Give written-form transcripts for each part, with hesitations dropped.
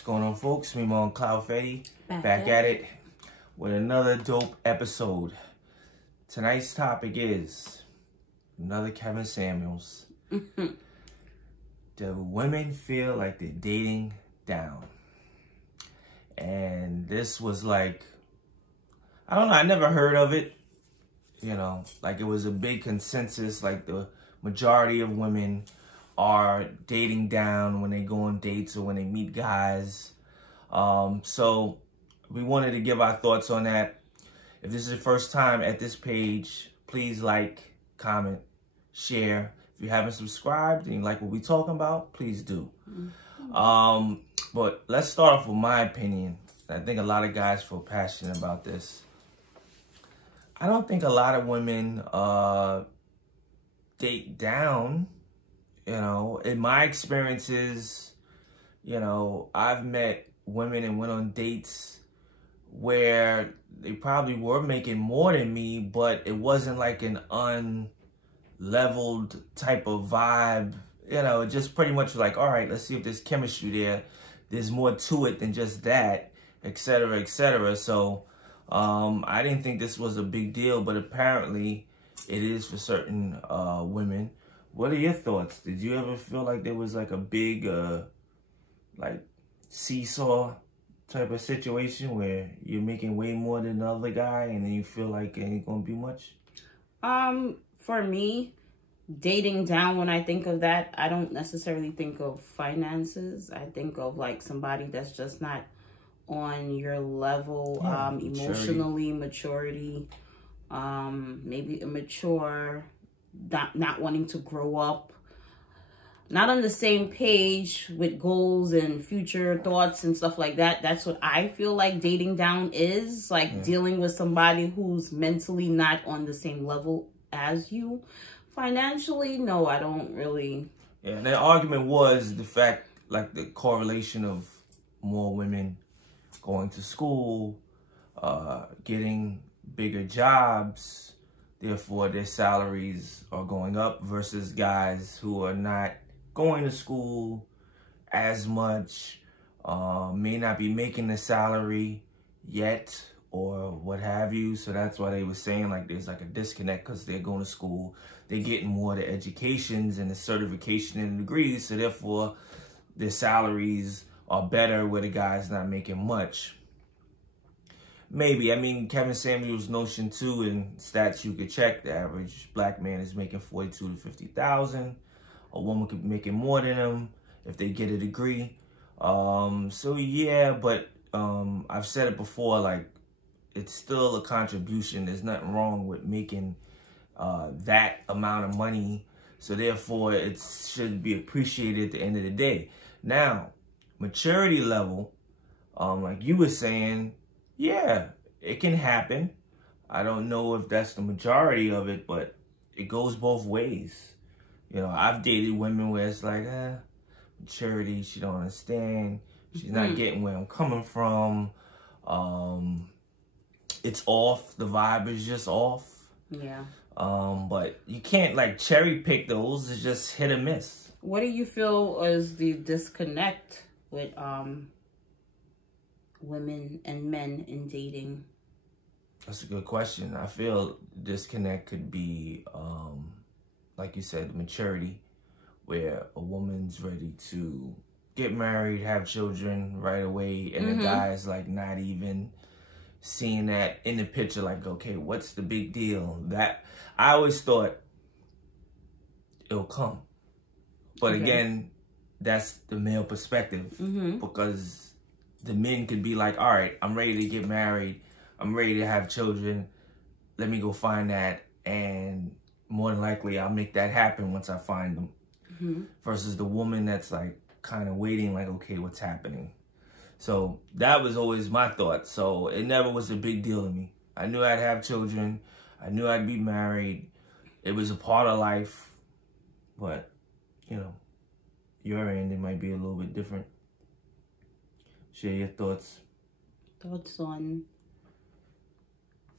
What's going on, folks? Me, Mon Cloud Fetty, back at it with another dope episode. Tonight's topic is another Kevin Samuels. Do women feel like they're dating down? And this was like, I don't know, I never heard of it. You know, like it was a big consensus, like the majority of women are dating down when they go on dates or when they meet guys. So we wanted to give our thoughts on that. If this is the first time at this page, please like, comment, share. If you haven't subscribed and you like what we're talking about, please do. But let's start off with my opinion. I think a lot of guys feel passionate about this. I don't think a lot of women date down. You know, in my experiences, you know, I've met women and went on dates where they probably were making more than me, but it wasn't like an unleveled type of vibe. You know, just pretty much like, all right, let's see if there's chemistry there. There's more to it than just that, etc., etc. So I didn't think this was a big deal, but apparently it is for certain women. What are your thoughts? Did you ever feel like there was like a big like seesaw type of situation where you're making way more than the other guy and then you feel like it ain't gonna be much? For me, dating down, when I think of that, I don't necessarily think of finances. I think of like somebody that's just not on your level, emotionally, maturity, maybe immature, not wanting to grow up, not on the same page with goals and future thoughts and stuff like that. That's what I feel like dating down is, like dealing with somebody who's mentally not on the same level as you. Financially, no, I don't really. Yeah, and the argument was the fact, like the correlation of more women going to school, getting bigger jobs, therefore their salaries are going up, versus guys who are not going to school as much, may not be making the salary yet or what have you. So that's why they were saying like there's like a disconnect, because they're going to school, they're getting more the educations and the certification and the degrees, so therefore their salaries are better where the guy's not making much. Maybe. I mean, Kevin Samuels' notion too, in stats you could check, the average black man is making $42,000 to $50,000. A woman could be making more than him if they get a degree. So yeah, but I've said it before, like it's still a contribution. There's nothing wrong with making that amount of money. So therefore it should be appreciated at the end of the day. Now, maturity level, like you were saying, yeah, it can happen. I don't know if that's the majority of it, but it goes both ways. You know, I've dated women where it's like, maturity, she don't understand. She's not getting where I'm coming from. It's off. The vibe is just off. Yeah. But you can't like cherry pick those. It's just hit or miss. What do you feel is the disconnect with women and men in dating? That's a good question. I feel disconnect could be, like you said, maturity, where a woman's ready to get married, have children right away, and the guy's like not even seeing that in the picture. Like, okay, what's the big deal? That I always thought it'll come, but again, that's the male perspective, because the men could be like, all right, I'm ready to get married. I'm ready to have children. Let me go find that. And more than likely, I'll make that happen once I find them. Versus the woman that's like kind of waiting like, okay, what's happening? So that was always my thought. So it never was a big deal to me. I knew I'd have children. I knew I'd be married. It was a part of life. But, you know, your end, it might be a little bit different. Share your thoughts. Thoughts on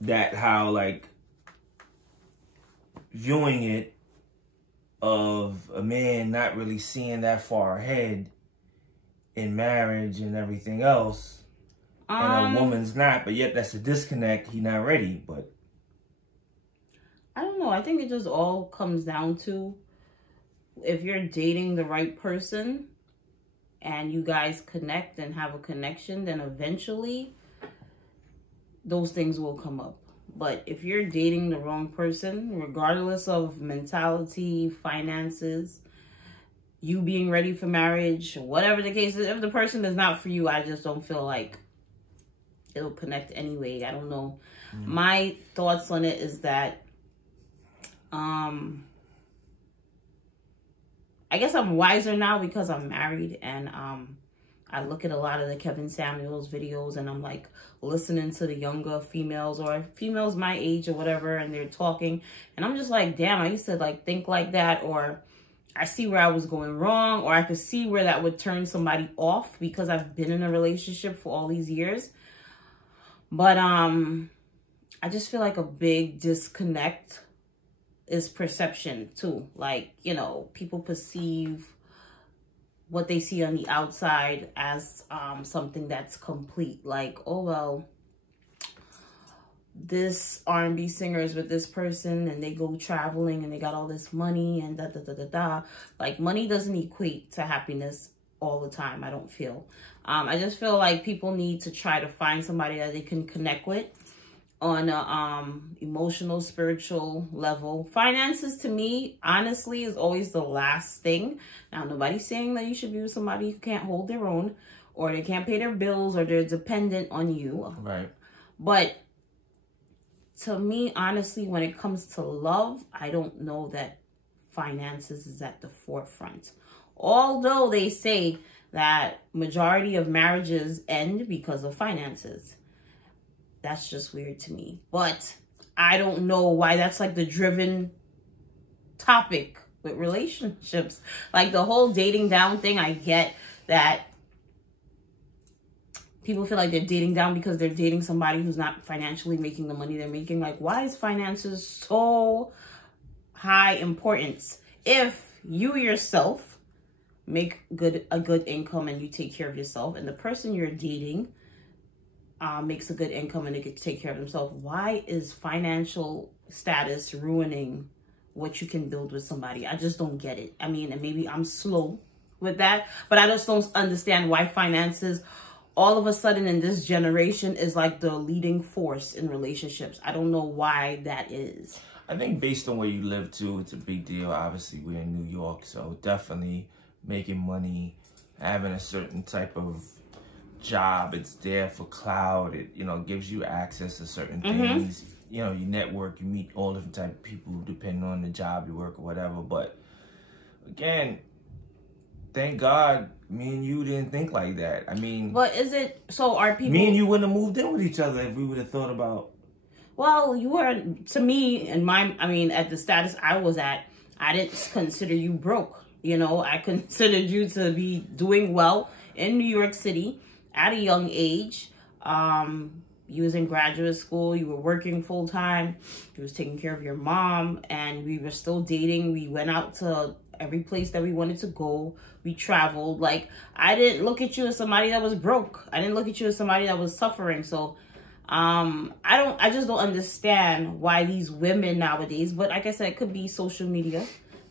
that, how like viewing it of a man not really seeing that far ahead in marriage and everything else, and a woman's not, but yet that's a disconnect. He not ready, but I don't know. I think it just all comes down to if you're dating the right person and you guys connect and have a connection, then eventually those things will come up. But if you're dating the wrong person, regardless of mentality, finances, you being ready for marriage, whatever the case is, if the person is not for you, I just don't feel like it'll connect anyway. I don't know. My thoughts on it is that I guess I'm wiser now because I'm married, and I look at a lot of the Kevin Samuels videos, and I'm like listening to the younger females or females my age or whatever, and they're talking, and I'm just like, damn, I used to like think like that, or I see where I was going wrong, or I could see where that would turn somebody off because I've been in a relationship for all these years. But I just feel like a big disconnect is perception too. Like, you know, people perceive what they see on the outside as something that's complete. Like, oh, well, this R&B singer is with this person and they go traveling and they got all this money and da-da-da-da-da. Like, money doesn't equate to happiness all the time, I don't feel. I just feel like people need to try to find somebody that they can connect with on a emotional, spiritual level. Finances, to me, honestly, is always the last thing. Now, nobody's saying that you should be with somebody who can't hold their own, or they can't pay their bills, or they're dependent on you. right. But to me, honestly, when it comes to love, I don't know that finances is at the forefront. Although they say that majority of marriages end because of finances. That's just weird to me. But I don't know why that's like the driven topic with relationships. Like the whole dating down thing, I get that people feel like they're dating down because they're dating somebody who's not financially making the money they're making. Like, why is finances so high importance? If you yourself make a good income and you take care of yourself, and the person you're dating makes a good income and they can take care of themselves, why is financial status ruining what you can build with somebody? I just don't get it. I mean, and maybe I'm slow with that, but I just don't understand why finances all of a sudden in this generation is like the leading force in relationships. I don't know why that is. I think based on where you live too, it's a big deal. Obviously, we're in New York, so definitely making money, having a certain type of job, it's there for cloud. It, you know, gives you access to certain things. You know, you network, you meet all different type of people depending on the job you work or whatever. But again, thank God me and you didn't think like that. I mean, but is it so? Are people? Me and you wouldn't have moved in with each other if we would have thought about. Well, you were, to me, and I mean, at the status I was at, I didn't consider you broke. You know, I considered you to be doing well in New York City at a young age. You was in graduate school, you were working full time, you was taking care of your mom, and we were still dating. We went out to every place that we wanted to go. We traveled. Like, I didn't look at you as somebody that was broke. I didn't look at you as somebody that was suffering. So I just don't understand why these women nowadays, but like I said, it could be social media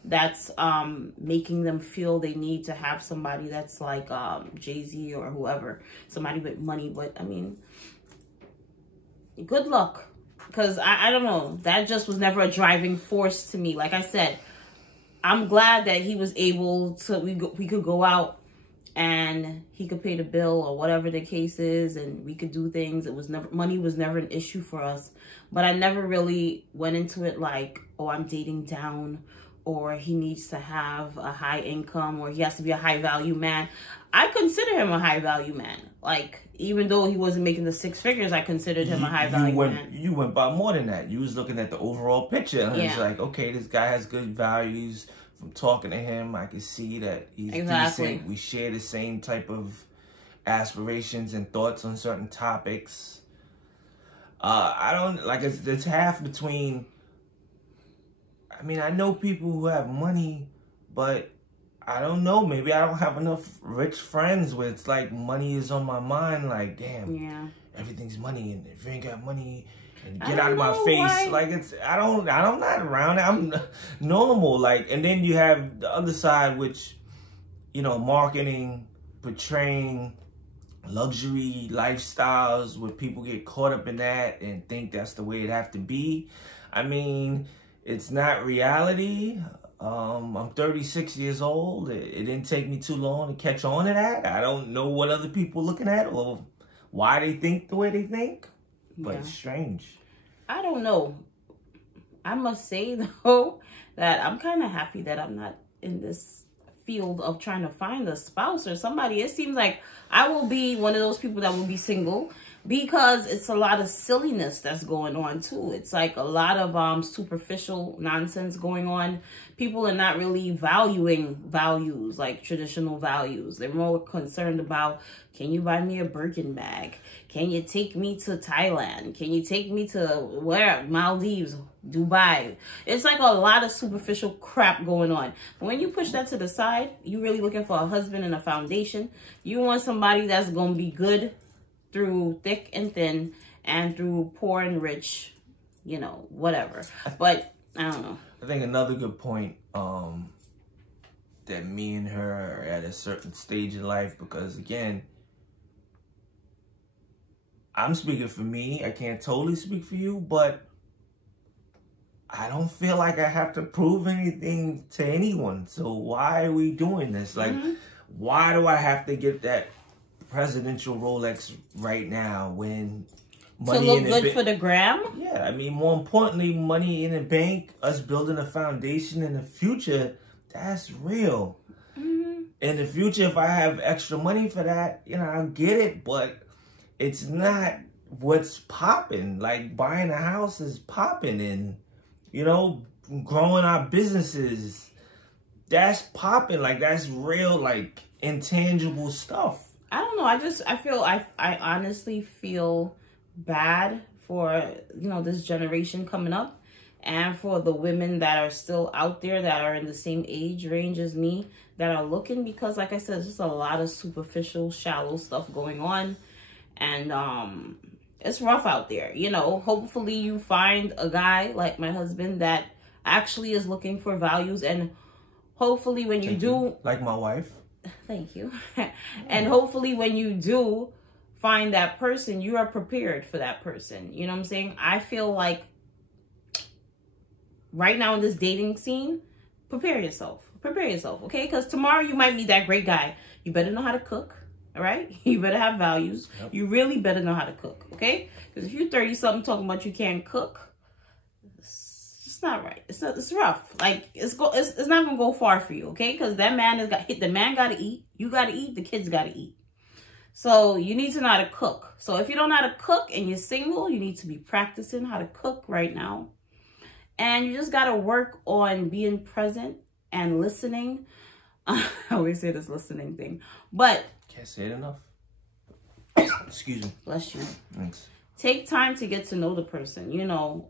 that's making them feel they need to have somebody that's like Jay-Z or whoever, somebody with money. But I mean, good luck, because I don't know, that just was never a driving force to me. Like I said, I'm glad that he was able to, we could go out and he could pay the bill or whatever the case is, and we could do things. It was never, money was never an issue for us, but I never really went into it like, oh, I'm dating down, or he needs to have a high income, or he has to be a high value man. I consider him a high value man. Like, even though he wasn't making the six figures, I considered him a high value man. You went by more than that. You was looking at the overall picture. And it's like, okay, this guy has good values. From talking to him, I can see that he's decent. We share the same type of aspirations and thoughts on certain topics. I don't, like, it's half between. I mean, I know people who have money, but I don't know. Maybe I don't have enough rich friends where it's like money is on my mind. Like, damn, Yeah. everything's money, and if you ain't got money, and get out of my face. Like, it's I'm not around it. I'm normal. Like, and then you have the other side, which, you know, marketing, portraying luxury lifestyles where people get caught up in that and think that's the way it have to be. I mean, it's not reality. I'm 36 years old. It didn't take me too long to catch on to that. I don't know what other people looking at or why they think the way they think, but it's strange. I don't know. I must say, though, that I'm kind of happy that I'm not in this field of trying to find a spouse or somebody. It seems like I will be one of those people that will be single, because it's a lot of silliness that's going on too. It's like a lot of superficial nonsense going on. People are not really valuing values, like traditional values. They're more concerned about, can you buy me a Birkin bag? Can you take me to Thailand? Can you take me to where? Maldives, Dubai. It's like a lot of superficial crap going on. But when you push that to the side, you're really looking for a husband and a foundation. You want somebody that's going to be good through thick and thin, and through poor and rich, you know, whatever. But I don't know. I think another good point, that me and her are at a certain stage in life, because again, I'm speaking for me. I can't totally speak for you, but I don't feel like I have to prove anything to anyone. So why are we doing this? Like, why do I have to get that presidential Rolex right now when money to look good for the gram? Yeah, I mean, more importantly, money in the bank, us building a foundation in the future, that's real. In the future, if I have extra money for that, you know, I'll get it, but it's not what's popping. Like, buying a house is popping, and, you know, growing our businesses, that's popping. Like, that's real, like, intangible stuff. I don't know. I honestly feel bad for, you know, this generation coming up, and for the women that are still out there that are in the same age range as me that are looking, because like I said, there's just a lot of superficial, shallow stuff going on, and it's rough out there. You know, hopefully you find a guy like my husband that actually is looking for values, and hopefully when you do, like my wife. Thank you. And hopefully when you do find that person, you are prepared for that person. You know what I'm saying? I feel like right now in this dating scene, prepare yourself. Prepare yourself, okay? Because tomorrow you might meet that great guy. You better know how to cook, all right? You better have values. Yep. You really better know how to cook, okay? Because if you're 30-something talking about you can't cook, it's not right. It's rough. Like, it's not gonna go far for you, okay? Because that man the man gotta eat. You gotta eat. The kids gotta eat. So you need to know how to cook. So if you don't know how to cook and you're single, you need to be practicing how to cook right now. And you just gotta work on being present and listening. I always say this listening thing, but can't say it enough. Excuse me. Bless you. Thanks. Take time to get to know the person. You know,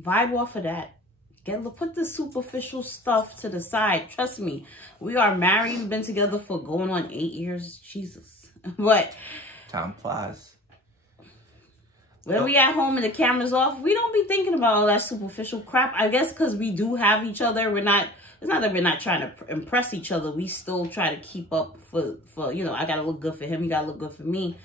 vibe off of that. Put the superficial stuff to the side. Trust me, we are married. We've been together for going on 8 years. Jesus. But time flies. When we at home and the camera's off, we don't be thinking about all that superficial crap. I guess because we do have each other. It's not that we're not trying to impress each other. We still try to keep up for you know, I got to look good for him. You got to look good for me.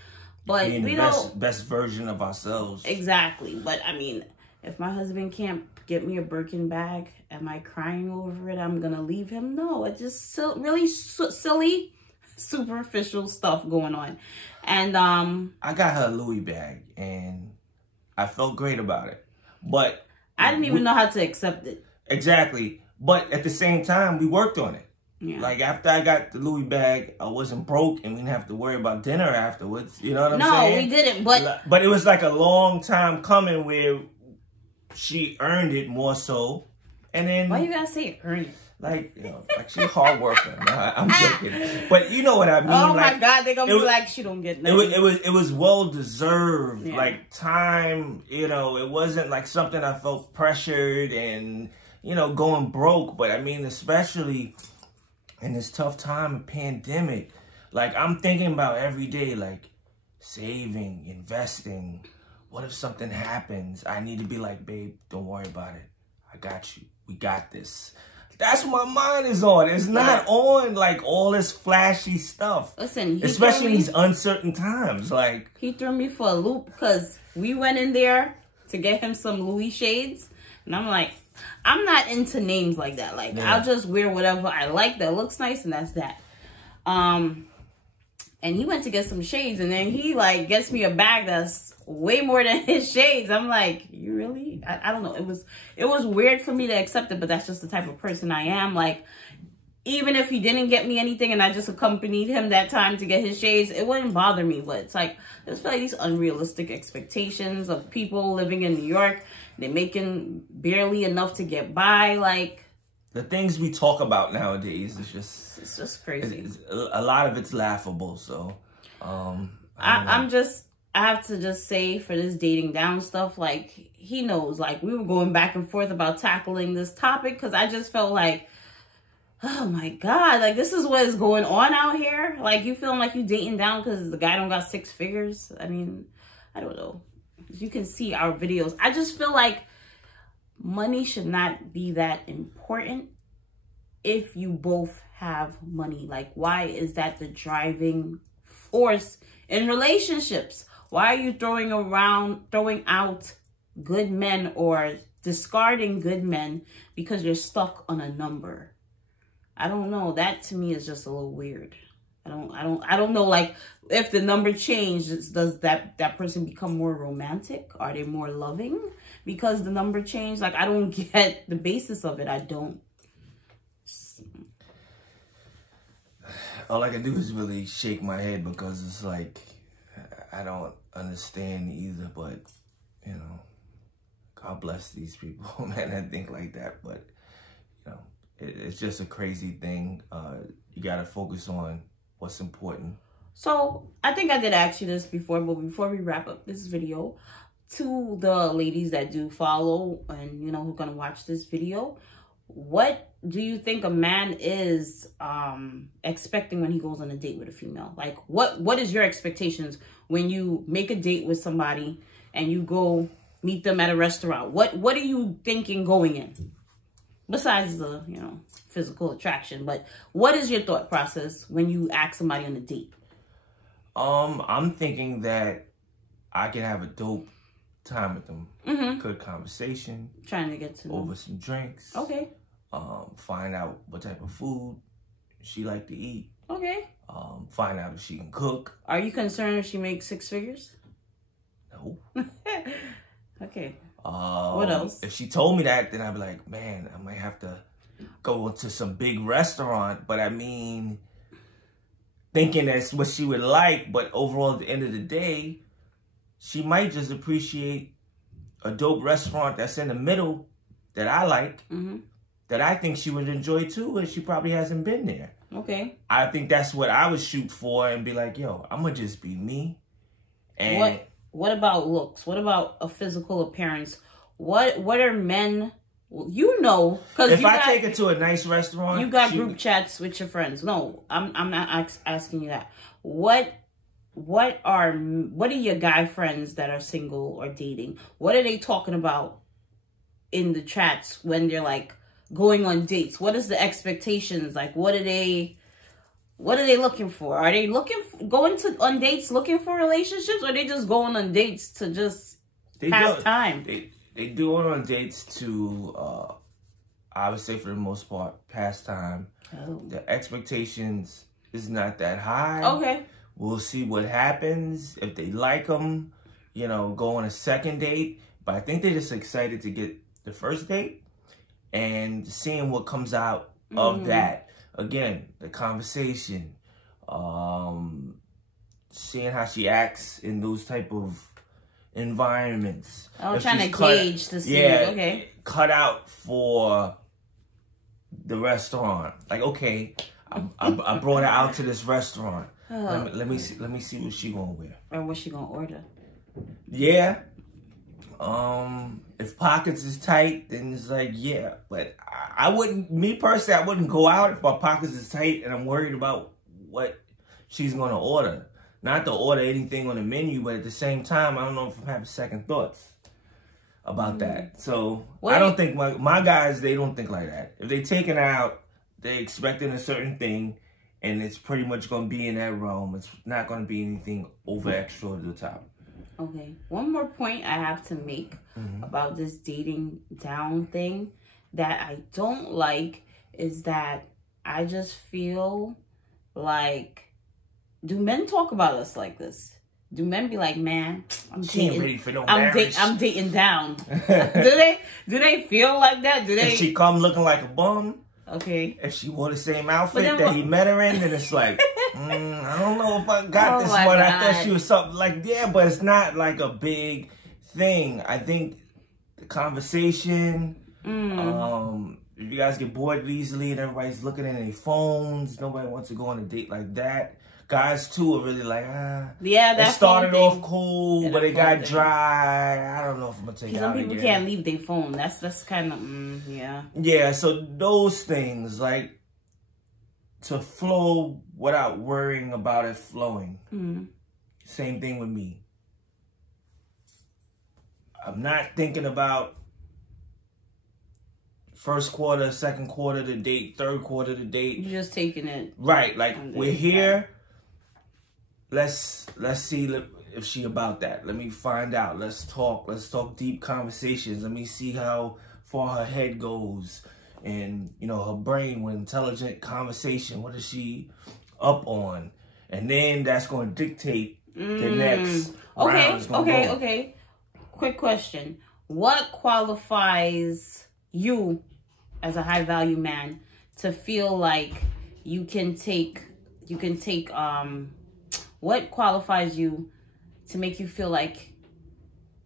But being we the best version of ourselves. Exactly. But I mean, if my husband can't get me a Birkin bag, am I crying over it? I'm going to leave him? No, it's just really silly, superficial stuff going on. And I got her a Louis bag, and I felt great about it. But I didn't even know how to accept it. Exactly. But at the same time, we worked on it. Yeah. Like, after I got the Louis bag, I wasn't broke, and we didn't have to worry about dinner afterwards. You know what I'm saying? No, we didn't. But it was like a long time coming where she earned it more so. And then, why you gotta say earn it? Like, you know, like she's a hard worker. No, I'm joking. But you know what I mean. Oh like, my God, they're gonna be like, she don't get nothing. It was well deserved. Yeah. Like, time, you know, it wasn't like something I felt pressured and, you know, going broke. But I mean, especially in this tough time of pandemic, like I'm thinking about every day, like saving, investing. What if something happens? I need to be like, babe, don't worry about it. I got you. We got this. That's what my mind is on. It's not on like all this flashy stuff. Listen, especially in these uncertain times. Like, he threw me for a loop because we went in there to get him some Louis shades, and I'm like, I'm not into names like that. Like, I'll just wear whatever I like that looks nice, and that's that. And he went to get some shades, and then he like gets me a bag that's way more than his shades. I'm like, you really? I don't know. It was weird for me to accept it, but that's just the type of person I am. Like, even if he didn't get me anything and I just accompanied him that time to get his shades, it wouldn't bother me. But it's like, I just feel like these unrealistic expectations of people living in New York. They're making barely enough to get by. Like, the things we talk about nowadays is just... It's just crazy. A lot of it's laughable, so... I have to just say, for this dating down stuff, like, he knows. Like, we were going back and forth about tackling this topic because I just felt like, oh my God, like, this is what is going on out here. Like, you feeling like you dating down because the guy don't got 6 figures? I mean, I don't know. You can see our videos. I just feel like money should not be that important if you both have money. Like, why is that the driving force in relationships? Why are you throwing out good men or discarding good men because you're stuck on a number? I don't know. That to me is just a little weird. I don't know, like, if the number changes, does that person become more romantic? Are they more loving because the number changed? Like, I don't get the basis of it. I don't. All I can do is really shake my head because it's like, I don't understand either, but, you know, God bless these people, man, that think like that. But, you know, it's just a crazy thing. You got to focus on what's important. So I think I did ask you this before, but before we wrap up this video, to the ladies that do follow and, you know, who are going to watch this video, what do you think a man is expecting when he goes on a date with a female? Like, what is your expectations when you make a date with somebody and you go meet them at a restaurant? What are you thinking going in? Besides the, you know, physical attraction, but what is your thought process when you ask somebody on a date? I'm thinking that I can have a dope time with them. Good conversation. Trying to get to over some drinks. Okay. Find out what type of food she like to eat. Okay. Find out if she can cook. Are you concerned if she makes 6 figures? No. Okay. What else? If she told me that, then I'd be like, man, I might have to go to some big restaurant. But I mean, thinking that's what she would like. But overall, at the end of the day, she might just appreciate a dope restaurant that's in the middle that I like, that I think she would enjoy too, and she probably hasn't been there. Okay. I think that's what I would shoot for and be like, yo, I'm going to just be me. And what about looks? What about a physical appearance? What are men, you know, because if I take her to a nice restaurant, you got group chats with your friends. No, I'm not asking you that. What are your guy friends that are single or dating? What are they talking about in the chats when they're like going on dates? What is the expectations? Like, what are they looking for? Are they going on dates looking for relationships, or are they just going on dates to just pass time? They do it on dates to, I would say for the most part, pass time. Oh. The expectations is not that high. Okay. We'll see what happens. If they like them, you know, go on a second date. But I think they're just excited to get the first date and seeing what comes out of that. Again, the conversation, seeing how she acts in those type of environments. Oh, trying to gauge to see. Yeah, okay. Cut out for the restaurant. Like, okay, I brought her out to this restaurant. Oh. Let me see what she gonna wear. Or what she gonna order. Yeah. If pockets is tight, then it's like, yeah. But I wouldn't, me personally, I wouldn't go out if my pockets is tight and I'm worried about what she's going to order. Not to order anything on the menu, but at the same time, I don't know if I'm having second thoughts about that. So I don't think my guys, they don't think like that. If they take it out, they expecting a certain thing, and it's pretty much going to be in that realm. It's not going to be anything over extra to the top. Okay. One more point I have to make about this dating down thing that I don't like is that I just feel like, do men talk about us like this? Do men be like, man, I'm dating, ready for no marriage. I'm dating down. Do they feel like that? Do they? If she come looking like a bum, okay. If she wore the same outfit that he met her in, then it's like, I don't know if I got this one. I thought she was something like, yeah, but it's not like a big thing. I think the conversation, if you guys get bored easily and everybody's looking at their phones, nobody wants to go on a date like that. Guys, too, are really like, yeah, that it started off cool, but it got dry. I don't know if I'm going to take it out again. Some people can't leave their phone. That's kind of, yeah. Yeah, so those things, like, to flow without worrying about it flowing. Same thing with me. I'm not thinking about first quarter, second quarter to date, third quarter to date. You're just taking it. Right, like, we're here. Let's see if she about that. Let me find out. Let's talk deep conversations. Let me see how far her head goes. And, you know, her brain with intelligent conversation. What is she up on? And then that's going to dictate the next round. Okay. Quick question. What qualifies you as a high value man to feel like you can take, what qualifies you to make you feel like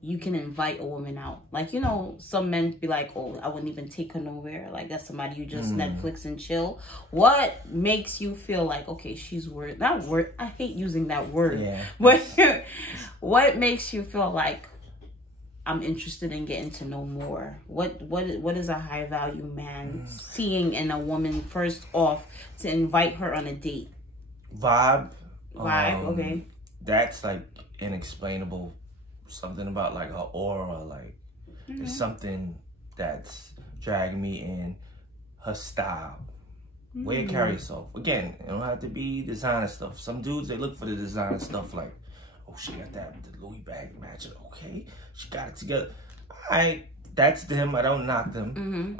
you can invite a woman out? Like, you know, some men be like, oh, I wouldn't even take her nowhere. Like, that's somebody you just Netflix and chill. What makes you feel like, okay, she's worth, not worth, I hate using that word. Yeah. But what makes you feel like I'm interested in getting to know more? What is a high value man seeing in a woman first off to invite her on a date? Vibe, okay. That's like inexplainable. Something about like her aura, like it's something that's dragging me in. Her style, way to carry herself. Again, it don't have to be designer stuff. Some dudes, they look for the designer stuff, like, oh, she got that with the Louis bag matching. Okay, she got it together. That's them. I don't knock them.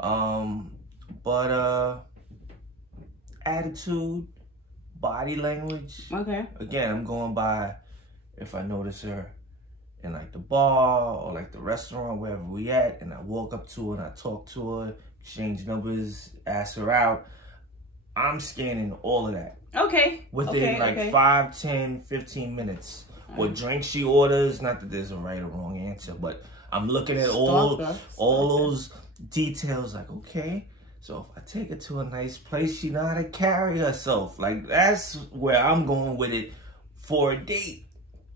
But attitude, body language. Okay. Again, I'm going by if I notice her in like the bar or like the restaurant, wherever we at, and I walk up to her and I talk to her, exchange numbers, ask her out. I'm scanning all of that. Okay. Within 5, 10, 15 minutes. What drink she orders, not that there's a right or wrong answer, but I'm looking at all those details like, okay, so if I take her to a nice place, she know how to carry herself. Like, that's where I'm going with it for a date.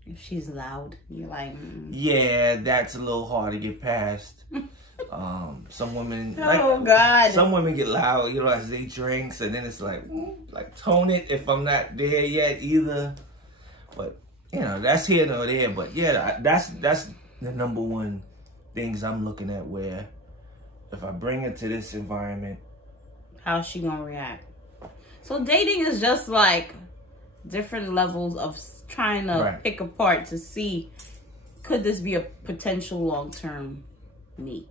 If she's loud, you're like, yeah, that's a little hard to get past. Some women, some women get loud, you know, as they drink, and then it's like tone it if I'm not there yet either. But you know, that's here nor there. But yeah, that's the number one things I'm looking at. Where if I bring her to this environment, how's she gonna react? So dating is just like different levels of trying to pick apart to see, could this be a potential long-term need?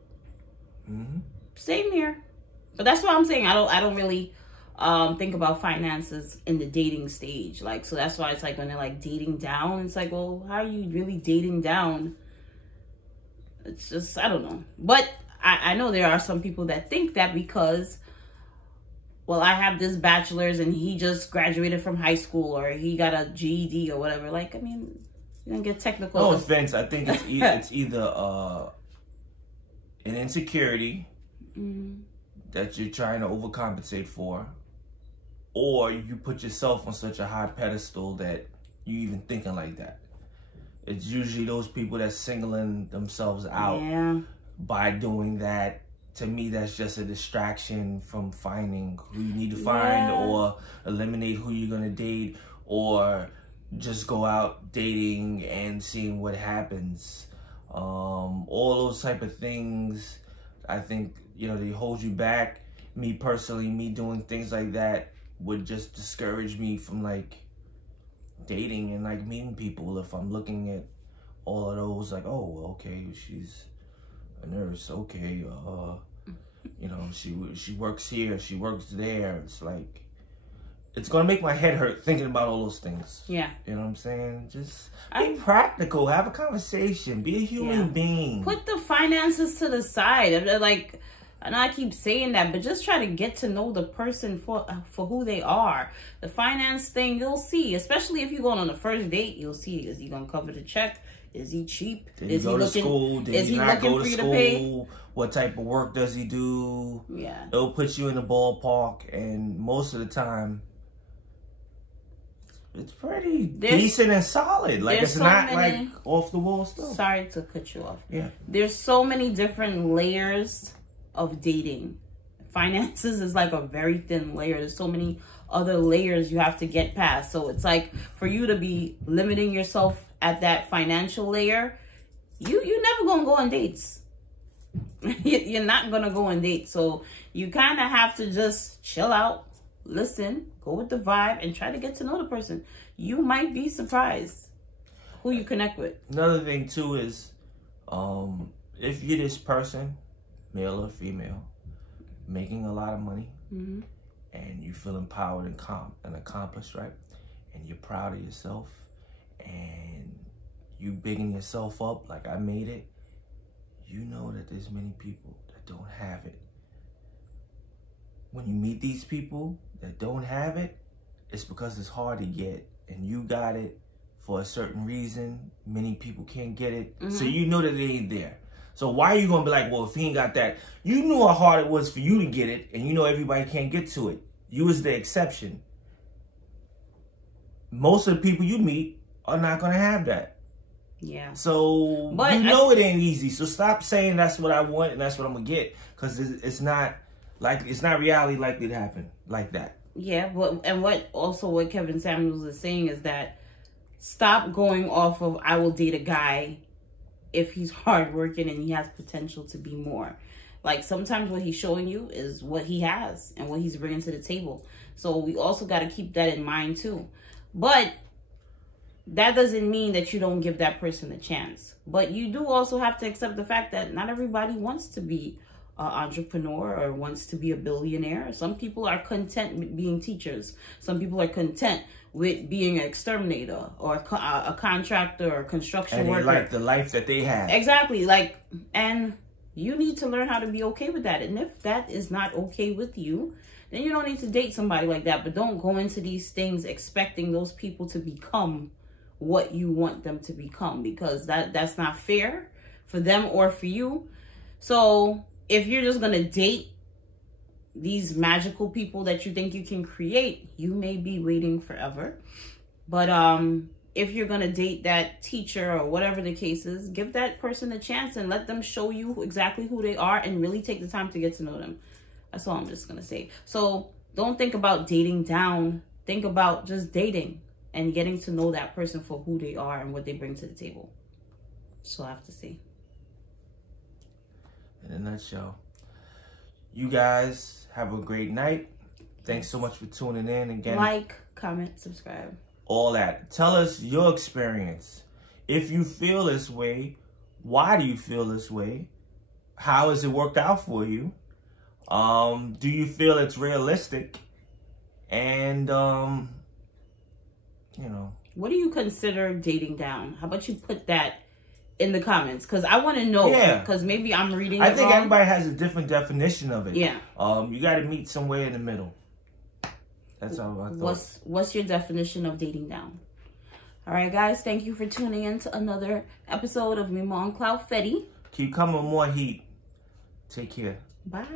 Same here. But that's what I'm saying. I don't really think about finances in the dating stage. Like, so that's why it's like when they're like dating down, it's like, well, how are you really dating down? It's just, I don't know. But I know there are some people that think that because, well, I have this bachelor's and he just graduated from high school or he got a GED or whatever. Like, I mean, you don't get technical. No offense. I think it's either an insecurity that you're trying to overcompensate for, or you put yourself on such a high pedestal that you even thinking like that. It's usually those people that's singling themselves out by doing that. To me, that's just a distraction from finding who you need to find, or eliminate who you're gonna date, or just go out dating and seeing what happens. All those type of things, I think, you know, they hold you back. Me personally, me doing things like that would just discourage me from like dating and like meeting people. If I'm looking at all of those, like, oh, well, okay, she's a nurse, okay, you know, she works here, she works there. It's like, it's gonna make my head hurt thinking about all those things. Yeah. You know what I'm saying? Just be practical, have a conversation, be a human being. Put the finances to the side. Like, I know I keep saying that, but just try to get to know the person for who they are. The finance thing, you'll see. Especially if you're going on the first date, you'll see. Is he gonna cover the check? Is he cheap? Is he looking? School? Did he not go to school? What type of work does he do? Yeah. It'll put you in the ballpark, and most of the time, it's pretty decent and solid. Like, it's not like off the wall stuff. Sorry to cut you off. Yeah. There's so many different layers of dating. Finances is like a very thin layer. There's so many other layers you have to get past. So it's like, for you to be limiting yourself at that financial layer, you never gonna go on dates. You're not gonna go on dates. So you kind of have to just chill out, listen, go with the vibe, and try to get to know the person. You might be surprised who you connect with. Another thing too is, if you're this person, male or female, making a lot of money, and you feel empowered and accomplished, right? And you're proud of yourself, and you bigging yourself up like, I made it. You know that there's many people that don't have it. When you meet these people that don't have it, it's because it's hard to get, and you got it for a certain reason. Many people can't get it, so you know that it ain't there. So why are you gonna be like, well, if he ain't got that? You knew how hard it was for you to get it, and you know everybody can't get to it. You was the exception. Most of the people you meet are not gonna have that. Yeah. So you know it ain't easy. So stop saying that's what I want and that's what I'm gonna get, because it's not reality likely to happen like that. Yeah, but what Kevin Samuels is saying is that stop going off of, I will date a guy if he's hardworking and he has potential to be more. Like, sometimes what he's showing you is what he has and what he's bringing to the table. So we also got to keep that in mind too. But that doesn't mean that you don't give that person a chance. But you do also have to accept the fact that not everybody wants to be an entrepreneur or wants to be a billionaire. Some people are content with being teachers. Some people are content with being an exterminator or a contractor or construction worker. And they like the life that they have. Exactly. Like, and you need to learn how to be okay with that. And if that is not okay with you, then you don't need to date somebody like that. But don't go into these things expecting those people to become what you want them to become, because that's not fair for them or for you. So if you're just gonna date these magical people that you think you can create, you may be waiting forever. But if you're gonna date that teacher or whatever the case is, give that person a chance and let them show you exactly who they are, and really take the time to get to know them. That's all I'm just gonna say. So don't think about dating down. Think about just dating and getting to know that person for who they are and what they bring to the table. That's all I have to say. In a nutshell, you guys have a great night. Thanks so much for tuning in again. Like, comment, subscribe. All that. Tell us your experience. If you feel this way, why do you feel this way? How has it worked out for you? Do you feel it's realistic? And you know, what do you consider dating down? How about you put that in the comments? Because I want to know. Yeah. Because maybe I'm reading I think wrong. Everybody has a different definition of it. Yeah. You got to meet somewhere in the middle. That's all I thought. What's your definition of dating down? All right, guys. Thank you for tuning in to another episode of Mima on Cloud Fetty. Keep coming, more heat. Take care. Bye.